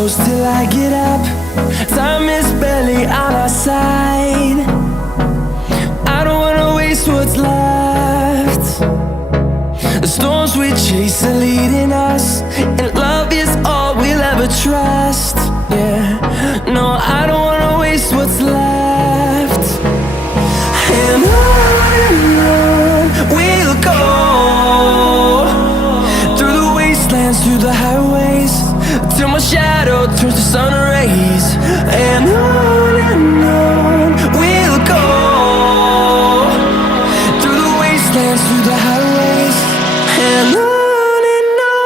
close till I get up. Time is barely on our side. I don't wanna waste what's left. The storms we chase are leading us, and love is all we'll ever trust. Yeah, no, I don't wanna waste what's left. And on we'll go, through the wastelands, through the highways, till my shadow turns to sun rays. And on we'll go, through the wastelands, through the highways, and on we'll go.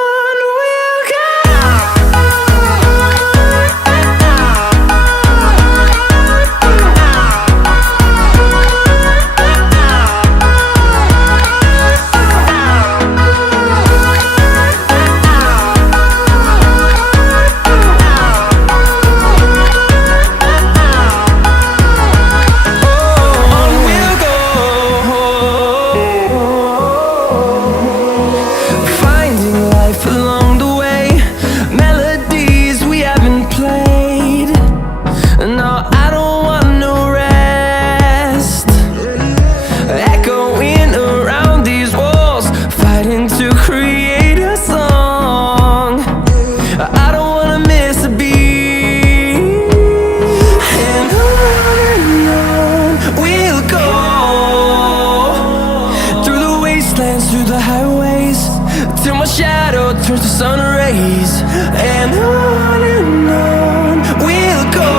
Through the highways, till my shadow turns to sun rays. And on we'll go,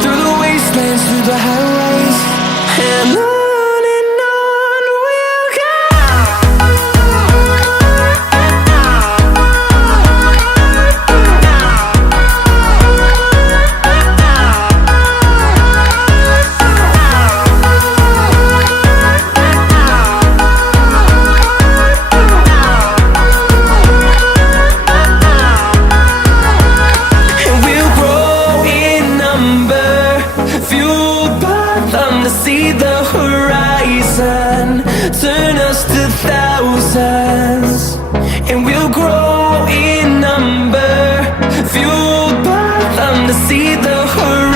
through the wastelands, through the highways, and on we'll go. See the horizon turn us to thousands, and we'll grow in number, fueled by them to see the horizon.